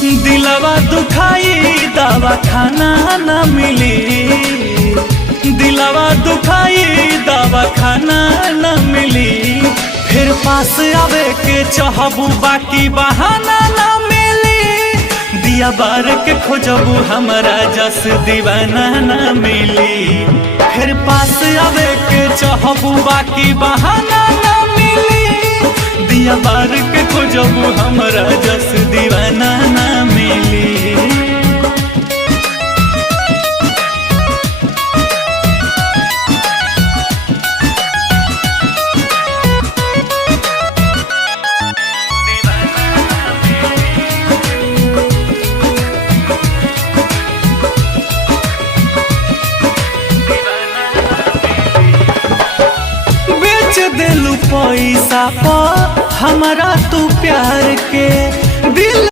दिलवा दुखाई दवा खाना न मिली, दिलवा दुखाई दवा खाना न मिली। फिर पास आवे के चाहबू बाकी बहाना न मिली, दिया बार के खोजबू हमारा जस दीवाना न मिली। फिर पास आवे के चाहबू बाकी बहाना न मिली, दिया बार के खोजबू हमारा जस दीवाना न मिली। दिलू पैसा पा हमारा तू प्यार के दिल